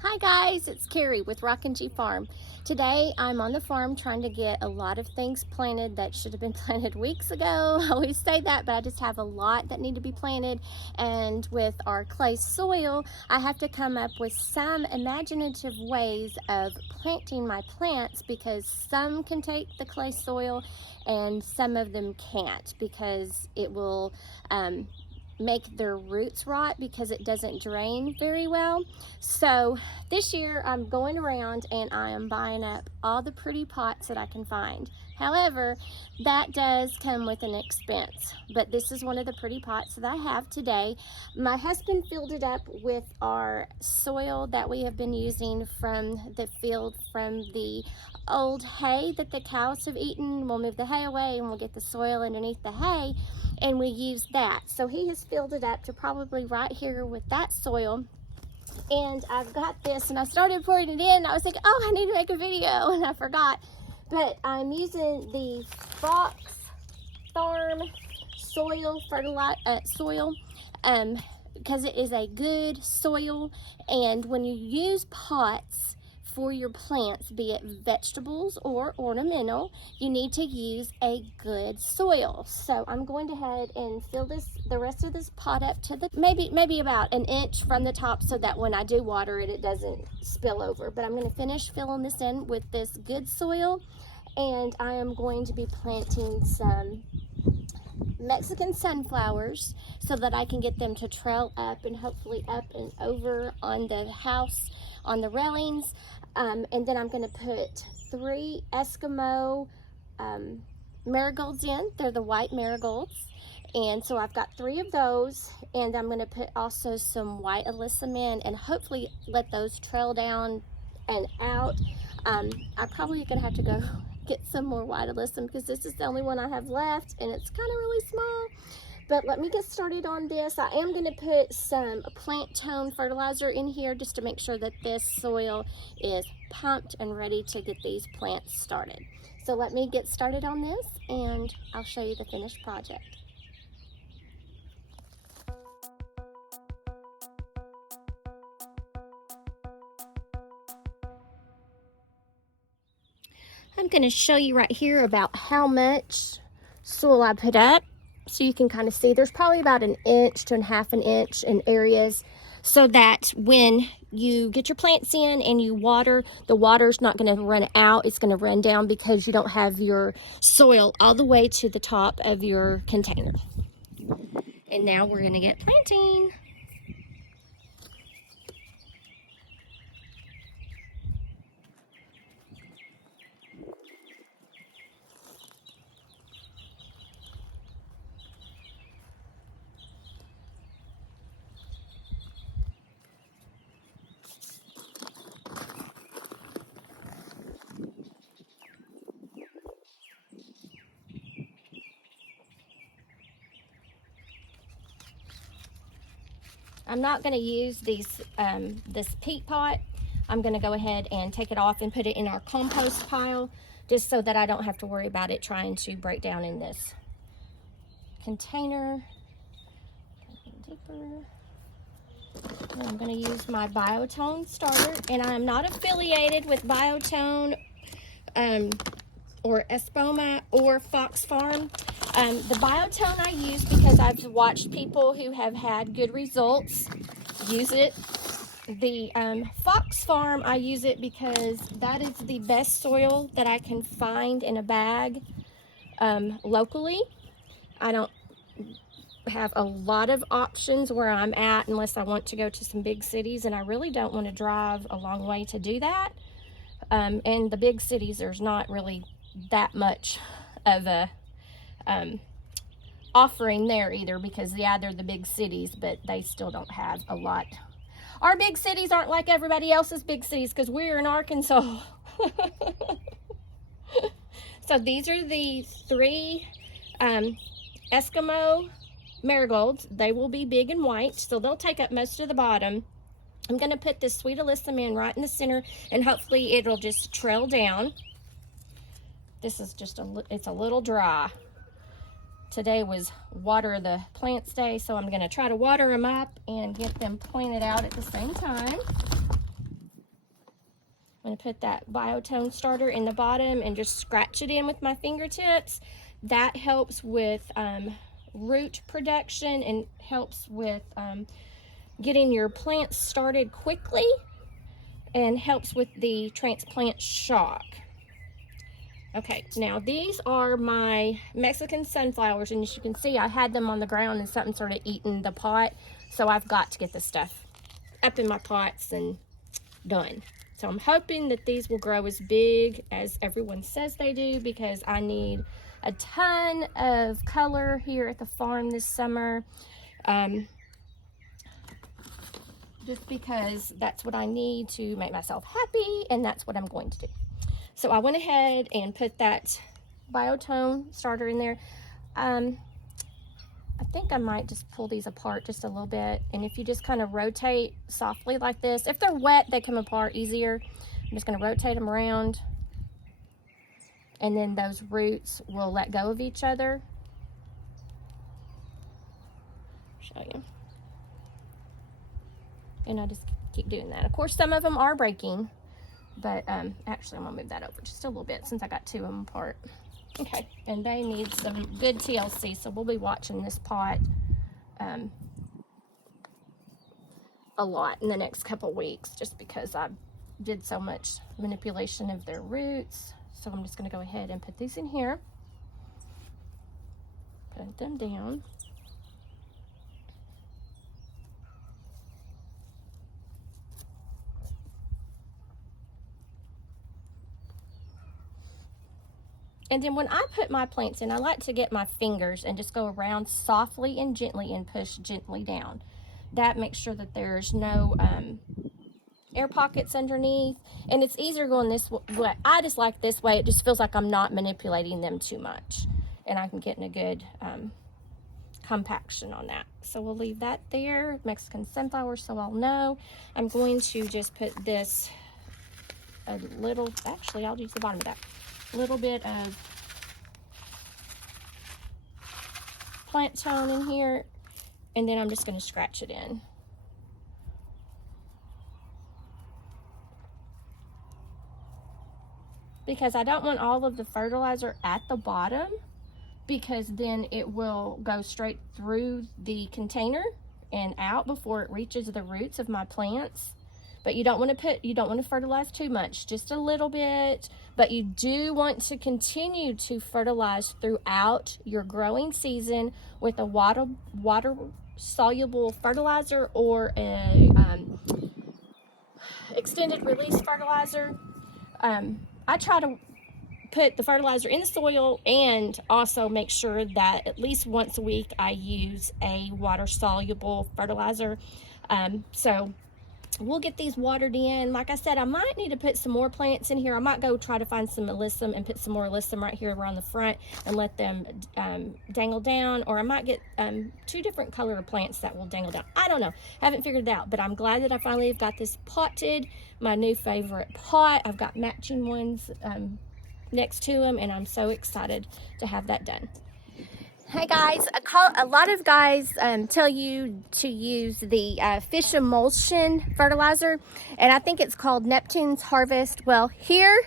Hi guys, it's Carrie with Rockin' G Farm. Today I'm on the farm trying to get a lot of things planted that should have been planted weeks ago. I always say that, but I just have a lot that need to be planted, and with our clay soil I have to come up with some imaginative ways of planting my plants, because some can take the clay soil and some of them can't, because it will make their roots rot because it doesn't drain very well. So this year I'm going around and I am buying up all the pretty pots that I can find. However, that does come with an expense, but this is one of the pretty pots that I have today. My husband filled it up with our soil that we have been using from the field, from the old hay that the cows have eaten. We'll move the hay away and we'll get the soil underneath the hay, and we use that. So he has filled it up to probably right here with that soil. And I've got this, and I started pouring it in. I was like, oh, I need to make a video, and I forgot. But I'm using the Fox Farm soil soil because it is a good soil. And when you use pots for your plants, be it vegetables or ornamental, you need to use a good soil. So I'm going to head and fill the rest of this pot up to the maybe about an inch from the top, so that when I do water it, it doesn't spill over. But I'm going to finish filling this in with this good soil, and I am going to be planting some Mexican sunflowers so that I can get them to trail up and hopefully up and over on the house, on the railings. And then I'm going to put 3 Eskimo marigolds in. They're the white marigolds. And so I've got 3 of those, and I'm going to put also some white alyssum in, and hopefully let those trail down and out. I'm probably going to have to go get some more white alyssum because this is the only one I have left, and it's kind of really small. But let me get started on this. I am going to put some plant tone fertilizer in here just to make sure that this soil is pumped and ready to get these plants started. So let me get started on this, and I'll show you the finished project. I'm going to show you right here about how much soil I put up, so you can kind of see there's probably about 1 inch to 1/2 inch in areas, so that when you get your plants in and you water, the water's not going to run out, it's going to run down because you don't have your soil all the way to the top of your container. And now we're going to get planting. I'm not going to use this peat pot. I'm going to go ahead and take it off and put it in our compost pile, just so that I don't have to worry about it trying to break down in this container. Deeper. And I'm going to use my Biotone starter, and I'm not affiliated with Biotone or Eskimo or Fox Farm. The Biotone I use because I've watched people who have had good results use it. The Fox Farm, I use it because that is the best soil that I can find in a bag locally. I don't have a lot of options where I'm at unless I want to go to some big cities, and I really don't want to drive a long way to do that. And the big cities, there's not really that much of a offering there either, because yeah, they're the big cities, but they still don't have a lot. Our big cities aren't like everybody else's big cities because we're in Arkansas. So these are the 3 Eskimo marigolds. They will be big and white, so they'll take up most of the bottom. I'm going to put this sweet alyssum in right in the center, and hopefully it'll just trail down. This is just it's a little dry. Today was water the plants day, so I'm going to try to water them up and get them planted out at the same time. I'm going to put that biotone starter in the bottom and just scratch it in with my fingertips. That helps with root production and helps with getting your plants started quickly and helps with the transplant shock. Okay, now these are my Mexican sunflowers, and as you can see, I had them on the ground and something started eating the pot, so I've got to get this stuff up in my pots and done. So I'm hoping that these will grow as big as everyone says they do, because I need a ton of color here at the farm this summer. Just because that's what I need to make myself happy, and that's what I'm going to do. So I went ahead and put that biotone starter in there. I think I might just pull these apart just a little bit, and if you just kind of rotate softly like this, if they're wet they come apart easier. I'm just going to rotate them around, and then those roots will let go of each other. Show you. And I just keep doing that. Of course, some of them are breaking, but actually I'm gonna move that over just a little bit since I got two of them apart. Okay, and they need some good TLC, so we'll be watching this pot a lot in the next couple weeks, just because I did so much manipulation of their roots. So I'm just gonna go ahead and put these in here, put them down. And then when I put my plants in, I like to get my fingers and just go around softly and gently and push gently down. That makes sure that there's no air pockets underneath. And it's easier going this way. I just like this way. It just feels like I'm not manipulating them too much. And I can get in a good compaction on that. So we'll leave that there. Mexican sunflower, so I'll know. I'm going to just put this a little, actually I'll use the bottom of that. Little bit of plant tone in here, and then I'm just going to scratch it in. Because I don't want all of the fertilizer at the bottom, because then it will go straight through the container and out before it reaches the roots of my plants. But you don't want to fertilize too much, just a little bit. But you do want to continue to fertilize throughout your growing season with a water soluble fertilizer or a extended release fertilizer. I try to put the fertilizer in the soil and also make sure that at least once a week I use a water soluble fertilizer. So we'll get these watered in. Like I said, I might need to put some more plants in here. I might go try to find some alyssum and put some more alyssum right here around the front and let them dangle down. Or I might get two different color of plants that will dangle down. I don't know. Haven't figured it out, but I'm glad that I finally have got this potted. My new favorite pot. I've got matching ones next to them, and I'm so excited to have that done. Hey guys, a lot of guys tell you to use the fish emulsion fertilizer, and I think it's called Neptune's Harvest. Well, here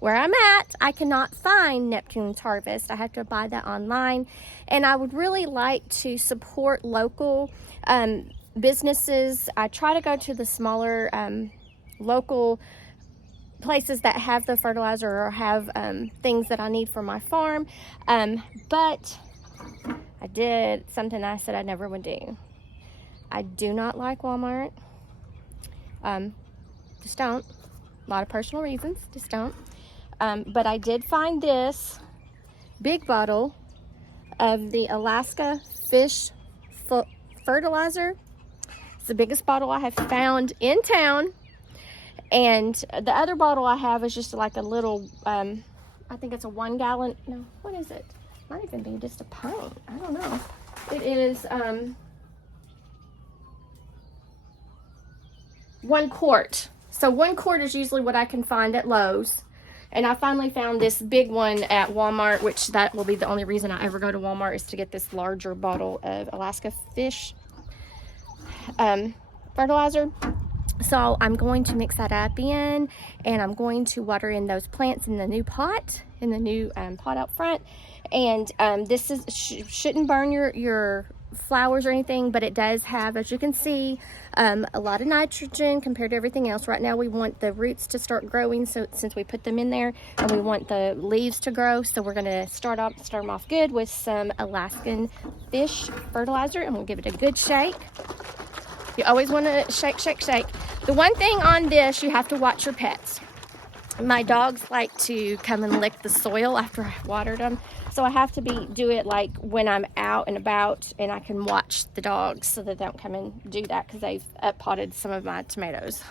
where I'm at, I cannot find Neptune's Harvest. I have to buy that online, and I would really like to support local businesses. I try to go to the smaller local places that have the fertilizer or have things that I need for my farm, but I did something I said I never would do. I do not like Walmart. Just don't. A lot of personal reasons, just don't. But I did find this big bottle of the Alaska fish fertilizer. It's the biggest bottle I have found in town. And the other bottle I have is just like a little, I think it's a 1 gallon, no, what is it? Might even be just a pint, I don't know. It is 1 quart. So 1 quart is usually what I can find at Lowe's. And I finally found this big one at Walmart, which that will be the only reason I ever go to Walmart, is to get this larger bottle of Alaska fish fertilizer. So I'm going to mix that up in, and I'm going to water in those plants in the new pot, pot out front. And this shouldn't burn your flowers or anything, but it does have, as you can see, a lot of nitrogen compared to everything else. Right now we want the roots to start growing, so since we put them in there, and we want the leaves to grow, so we're going to start them off good with some Alaskan fish fertilizer, and we'll give it a good shake. You always want to shake, shake, shake. The one thing on this, you have to watch your pets. My dogs like to come and lick the soil after I've watered them, so I have to do it like when I'm out and about, and I can watch the dogs so that they don't come and do that, because they've up-potted some of my tomatoes.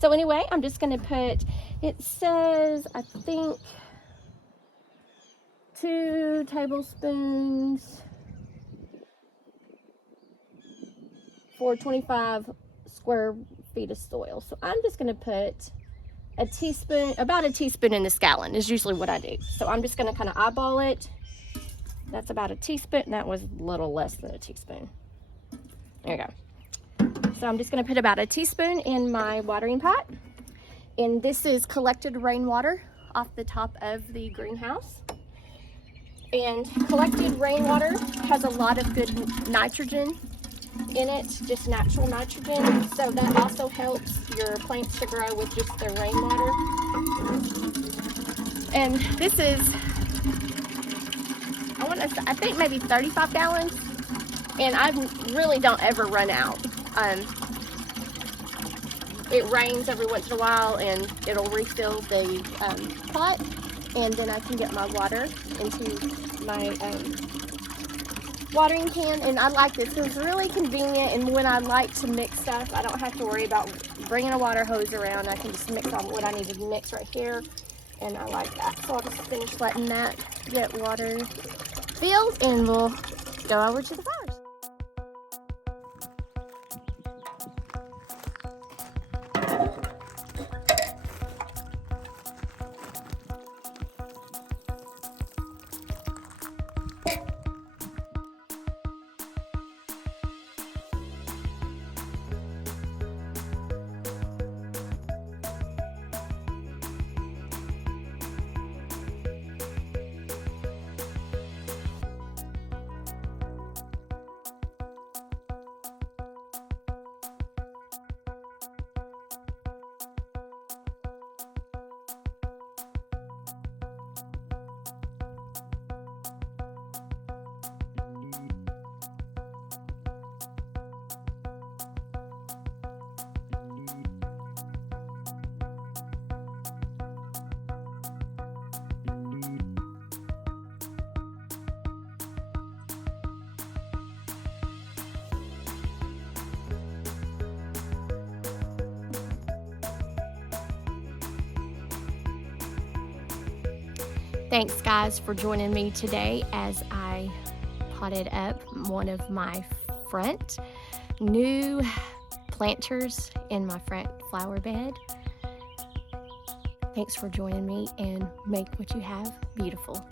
So anyway, I'm just going to put, it says, I think, 2 tablespoons for 25 square feet of soil. So I'm just going to put a teaspoon, about a teaspoon in this gallon is usually what I do. So I'm just going to kind of eyeball it. That's about a teaspoon. That was a little less than a teaspoon. There you go. So I'm just going to put about a teaspoon in my watering pot. And this is collected rainwater off the top of the greenhouse. And collected rainwater has a lot of good nitrogen in it, just natural nitrogen, so that also helps your plants to grow with just the rainwater. And this is, I think maybe 35 gallons, and I really don't ever run out. It rains every once in a while, and it'll refill the pot, and then I can get my water into my watering can. And I like this. It's really convenient, and when I like to mix stuff, I don't have to worry about bringing a water hose around. I can just mix on what I need to mix right here, and I like that. So I'll just finish letting that get water filled, and we'll go over to the flowers. Thanks guys for joining me today as I potted up one of my front new planters in my front flower bed. Thanks for joining me, and make what you have beautiful.